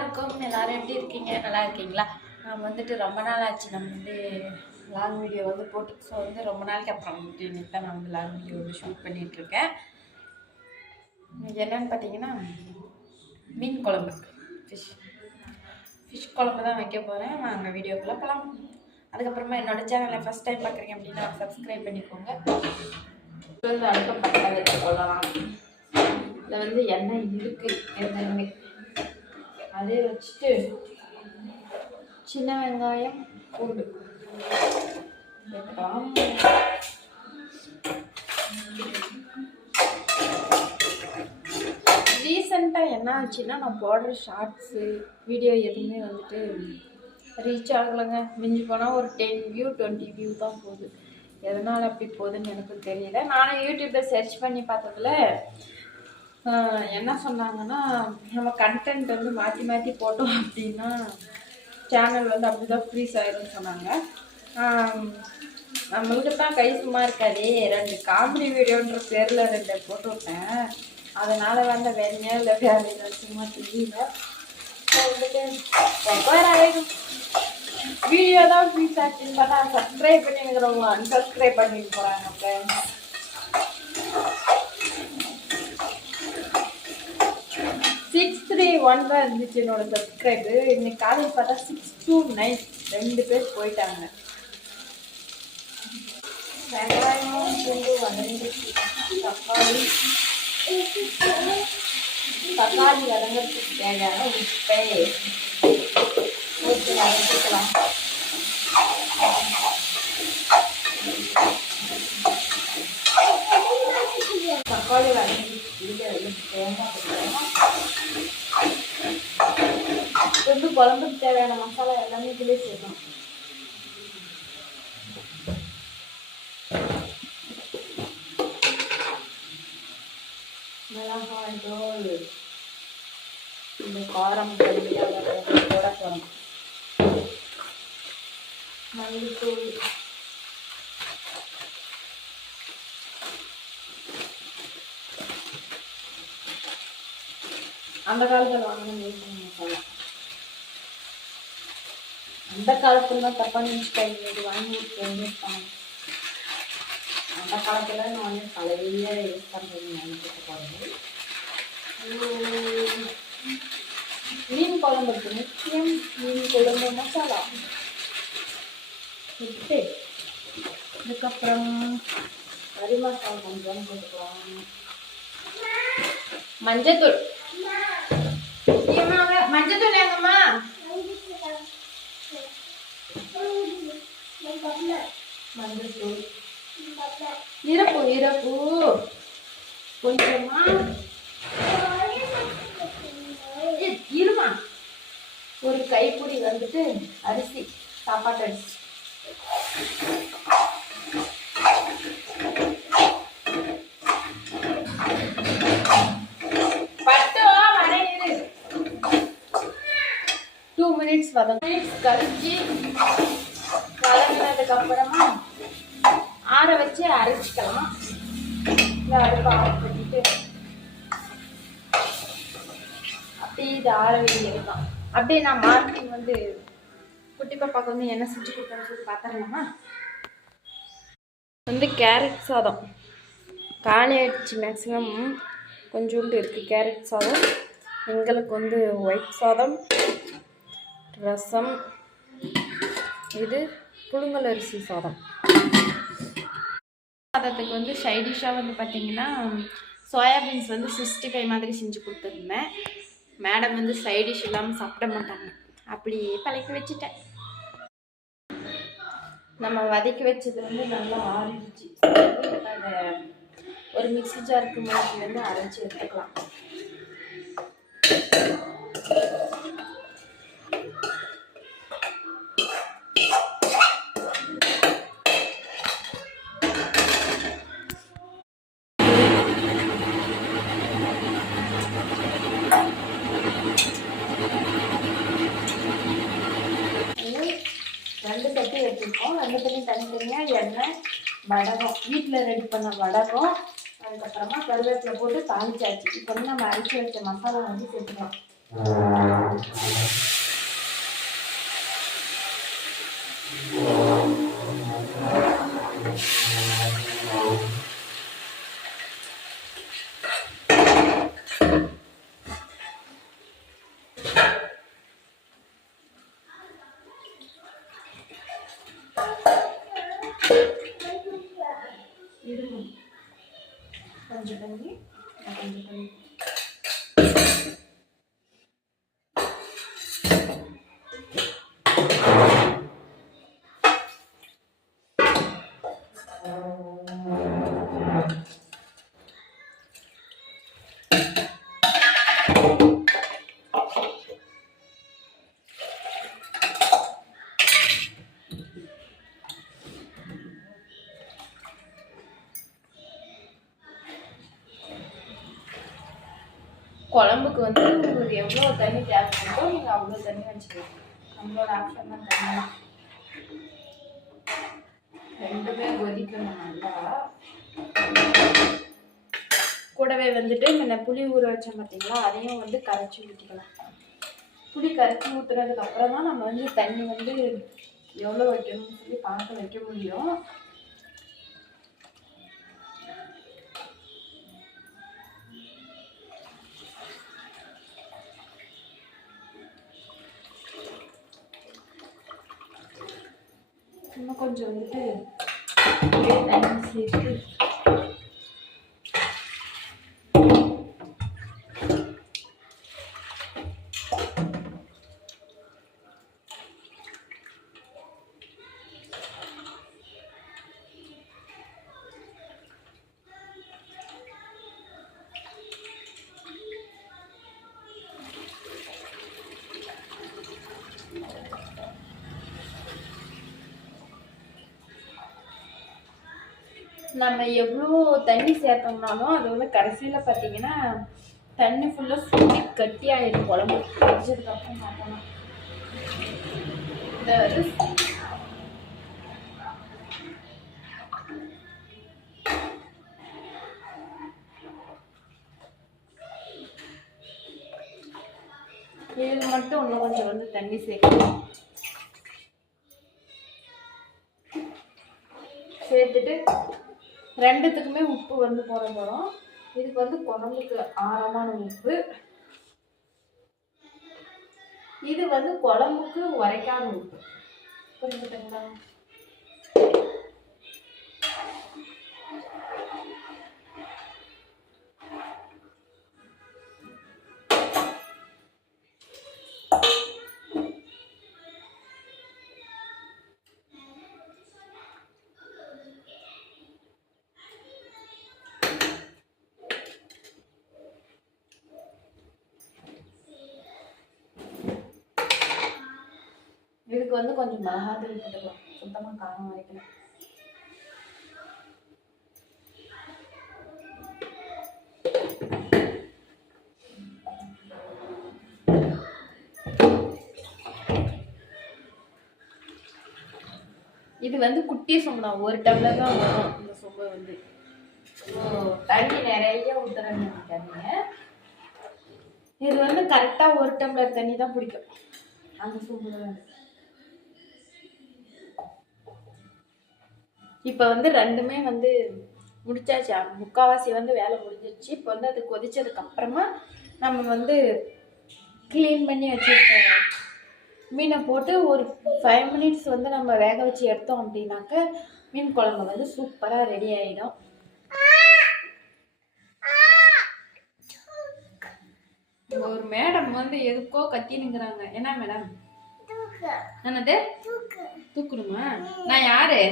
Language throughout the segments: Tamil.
எல்லாருக்கும் எல்லாரும் எப்படி இருக்கீங்க? நல்லா இருக்கீங்களா? நான் வந்துட்டு ரொம்ப நாள் ஆச்சு நம்ம வந்து லாங் வீடியோ வந்து போட்டு. ஸோ வந்து ரொம்ப நாளைக்கு அப்புறம் வந்துட்டு இன்னைக்கு தான் நான் வந்து லாங் வீடியோ வந்து ஷூட் பண்ணிகிட்ருக்கேன். இன்னைக்கு என்னன்னு பார்த்தீங்கன்னா மீன் குழம்பு, ஃபிஷ் குழம்பு தான் வைக்க போகிறேன். நாங்கள் வீடியோக்குள்ளே போகலாம். அதுக்கப்புறமா என்னோட சேனலை ஃபஸ்ட் டைம் பார்க்குறீங்க அப்படின்னா சப்ஸ்கிரைப் பண்ணிக்கோங்க. வந்து அடுப்பை பற்ற வச்சு கொள்ளலாம். இதில் வந்து எண்ணெய் இருக்குது ஏற்கனவே. அதே வச்சுட்டு சின்ன வெங்காயம் பூண்டு வைக்கலாம். ரீசெண்டாக என்ன ஆச்சுன்னா நான் போடுற ஷார்ட்ஸு வீடியோ எதுவுமே வந்துட்டு ரீச் ஆகலைங்க. மிஞ்சி போனால் ஒரு 10 வியூ 20 வியூ தான் போகுது. எதனால் அப்படி போகுதுன்னு எனக்கும் தெரியல. நானும் யூடியூப்பில் சர்ச் பண்ணி பார்த்ததுல என்ன சொன்னாங்கன்னா, நம்ம கண்டென்ட் வந்து மாற்றி மாற்றி போட்டோம் அப்படின்னா சேனல் வந்து அப்படி தான் ஃப்ரீஸ் ஆகிடும்னு சொன்னாங்க. நம்மளுக்கு தான் கை சும்மா இருக்காதே, 2 காமெடி வீடியோன்ற பேரில் 2 போட்டு விட்டேன். அதனால் வந்து வேறையா இல்லை வேறு சும்மா தெரியல. வந்துட்டு ஆகிடும். வீடியோ தான் ஃப்ரீஸ் ஆச்சுன்னு பார்த்தா சப்ஸ்கிரைப் பண்ணி இருக்கிறவங்க அன்சப்ஸ்கிரைப் பண்ணிட்டு போகிறாங்க. ஃப்ரெண்ட்ஸ் 631 தான் இருந்துச்சு என்னோட சப்ஸ்கிரைபு. இன்னைக்கு காலேஜ் பார்த்தா 629 2 பேர் போயிட்டாங்க. வெங்காயம் பூண்டு வதங்கிடுச்சு. தக்காளி வதங்கிறதுக்கு தேவையான உப்பை ஊற்றி வதக்கிக்கலாம். தக்காளி வதங்கிடுச்சு. வந்து குழம்புக்கு தேவையான மசாலா எல்லாமே இதிலே சேர்க்கணும். மிளகாய் தூள், இந்த காரம் கம்மியாக போட போகணும். மல்லித்தூள், அந்த காலத்தில் வாங்கின மசாலா. அந்த காலத்துல தான் தப்பாக நினச்சிட்டாங்க, இது வாங்கி பண்ணணும். அந்த காலத்துல நான் வந்து பழைய யூஸ் பண்ணுறது நினைச்சிட்டு போகிறது. மீன் குழம்புக்கு முக்கியம் மீன் குழம்பு மசாலா விட்டு அதுக்கப்புறம் கறி மசாலா கொஞ்சம் போட்டுக்கலாம். மஞ்சத்தூள், மஞ்சத்தூள் ஏங்கம்மா மஞ்சத்தூள், இறப்பு கொஞ்சமா இருமா, ஒரு கைப்பிடி வந்துட்டு அரிசி, சாப்பாட்டு அரிசி. கழிச்சு வதங்கினதுக்கு அப்புறமா ஆற வச்சு அரைச்சிக்கலாம். இந்த அடுப்பை ஆஃப் பண்ணிட்டு அப்படியே இது ஆற வேண்டியது தான். அப்படியே நான் மார்னிங் வந்து குட்டி பாப்பாவுக்கு வந்து என்ன செஞ்சு கொடுத்தேன்னு சொல்லி பார்த்துடலாமா? வந்து கேரட் சாதம் காலி ஆயிடுச்சு. மேக்ஸிமம் கொஞ்சோண்டு இருக்குது கேரட் சாதம். எங்களுக்கு வந்து ஒயிட் சாதம், ரசம், இது புழுங்கல் அரிசி சாதம். சாதத்துக்கு வந்து சைடிஷாக வந்து பார்த்தீங்கன்னா சோயாபீன்ஸ் வந்து 65 மாதிரி செஞ்சு கொடுத்துருந்தேன். மேடம் வந்து சைடிஷ் இல்லாமல் சாப்பிட மாட்டாங்க, அப்படியே பழக்கி வச்சுட்டேன். நம்ம வதக்கி வச்சது வந்து நல்லா ஆறிடுச்சு. அதை ஒரு மிக்ஸி ஜாருக்கு மாதிரி அரைச்சி எடுத்துக்கலாம். ரெண்டு சட்டி வச்சுருக்கோம். ரெண்டுத்துலையும் தனித்தனியாக எண்ணெய், வடகம், வீட்டில் ரெடி பண்ண வடகம், அதுக்கப்புறமா கருவேப்பிலை போட்டு தாளிச்சாச்சு. இப்போ வந்து நம்ம அரைச்சி வச்ச மசாலா வந்து சேர்த்துக்கலாம். கொஞ்சம் தண்ணி, கொஞ்சம் தண்ணி. குழம்புக்கு வந்து உங்களுக்கு எவ்வளோ தண்ணி தேவைப்படுதோ நீங்கள் அவ்வளோ தண்ணி வச்சுக்கலாம். நம்மளோட ஆப்ஷன் தான் தண்ணி. ரெண்டுமே கொதிக்கணும் நல்லா. கூடவே வந்துட்டு முன்ன புளி ஊற வச்சோம் பார்த்தீங்களா, அதையும் வந்து கரைச்சி ஊற்றிக்கலாம். புளி கரைச்சி ஊற்றுறதுக்கு அப்புறம் தான் நம்ம வந்து தண்ணி வந்து எவ்வளோ வைக்கணும்னு சொல்லி பார்த்து வைக்க முடியும். இன்னும் கொஞ்சம் வந்துட்டு தண்ணி சேர்த்து நம்ம எவ்வளோ தண்ணி சேர்த்தோம்னாலும் அது வந்து கடைசியில் பார்த்தீங்கன்னா தண்ணி ஃபுல்லாக சுண்டி கட்டியாயிடும். குழம்பு வச்சதுக்கப்புறம் பார்த்தோம்னா இதை வந்து இது மட்டும் இன்னும் கொஞ்சம் வந்து தண்ணி சேர்க்கணும். சேர்த்துட்டு ரெண்டுத்துக்குமே உப்பு வந்து போட போகிறோம். இதுக்கு வந்து குழம்புக்கு ஆழமான உப்பு, இது வந்து குழம்புக்கு உரைக்காத உப்பு. புரிஞ்சுட்டுங்களா? இதுக்கு வந்து கொஞ்சம் மிளகாத்தூள் போட்டுக்கலாம், சுத்தமாக காரம் வரைக்கணும். இது வந்து குட்டி சொம்பு தான், 1 டம்ளர் தான் வரும் இந்த சொம்பு வந்து. தண்ணி நிறைய ஊற்றுறேன்னு நினைக்காதீங்க. இது வந்து கரெக்டாக 1 டம்ளர் தண்ணி தான் பிடிக்கும் அந்த சொம்பு தான். இப்போ வந்து ரெண்டுமே வந்து முடிச்சாச்சு, முக்கால்வாசி வந்து வேலை முடிஞ்சிருச்சு. இப்போ வந்து அது கொதிச்சதுக்கு அப்புறமா நம்ம வந்து க்ளீன் பண்ணி வச்சுருக்க மீனை போட்டு ஒரு 5 மினிட்ஸ் வந்து நம்ம வேக வச்சு எடுத்தோம் அப்படின்னாக்க மீன் குழம்பு வந்து சூப்பராக ரெடி ஆகிடும். ஒரு மேடம் வந்து எதுக்கோ கத்தினுங்கிறாங்க. என்ன மேடம்? என்னது தூக்கணுமா? நான் யாரு?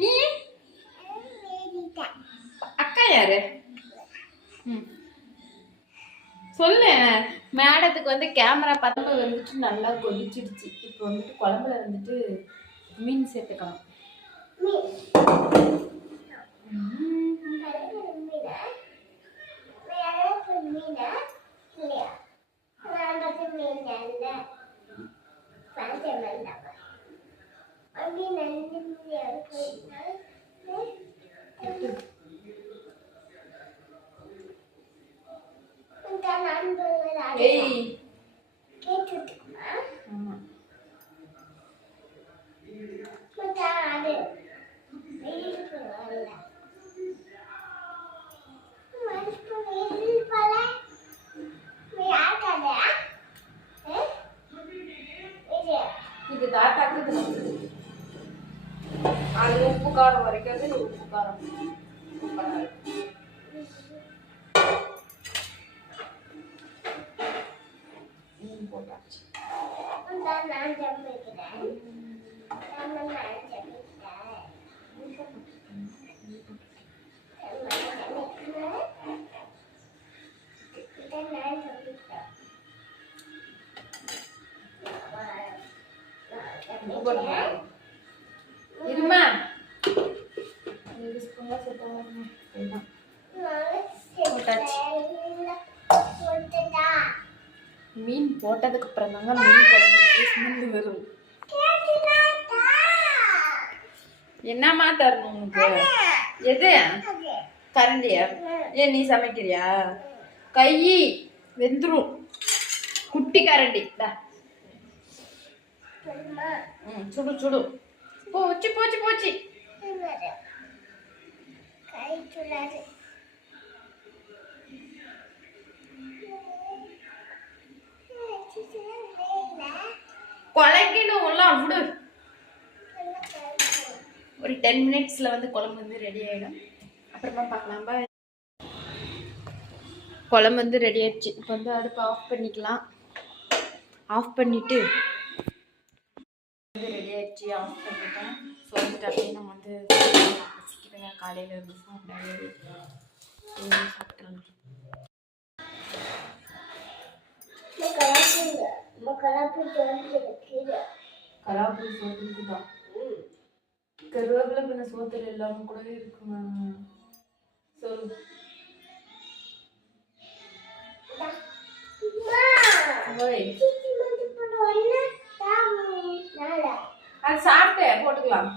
நீ அக்கா யாரு? சொல்லு. மேடத்துக்கு வந்து கேமரா பார்த்து வந்துட்டு நல்லா கொதிச்சிடுச்சு. இப்போ வந்துட்டு குழம்புல வந்துட்டு மீன் சேர்த்துக்கலாம். இது தாத்தாக்கு அது உப்பு காரம் வரைக்கும் உப்பு காரம் மீன் போட்டாச்சு. இருமா மீன் போட்டதுக்கு அப்புறம் தாங்க மீன் குழம்பு ஸ்மெல் வரும். என்னம்மா தரணும் உனக்கு? எது கரண்டியா? ஏன் நீ சமைக்கிறியா? கை வெந்துரும். குட்டி கரண்டி சுடு சுடு. போச்சு போச்சு போச்சு. குழக்கணும் விடு. ஒரு 10 மினிட்ஸ்ல வந்து குழம்பு வந்து ரெடி ஆயிடும். அப்புறமா பார்க்கலாம். பாய். குழம்பு வந்து ரெடி ஆயிடுச்சு. இப்போ வந்து அடுப்பு ஆஃப் பண்ணிக்கலாம். ஆஃப் பண்ணிட்டு வந்து ரெடி ஆயிடுச்சு. ஆஃப் பண்ணிட்டேன். ஸோ வந்துட்டு அப்படியே நம்ம வந்து வச்சுக்கிட்டுங்க. காலையில் இருந்து சாப்பிட்டாங்க சாப்பிட்றாங்க. கலாப்பூரி சோத்துக்கு தான் கருவேப்பிலை பின்ன சோத்துல இல்லாம கூட இருக்குங்க. சொல்லு. அது சாப்பிட்டு போட்டுக்கலாம்.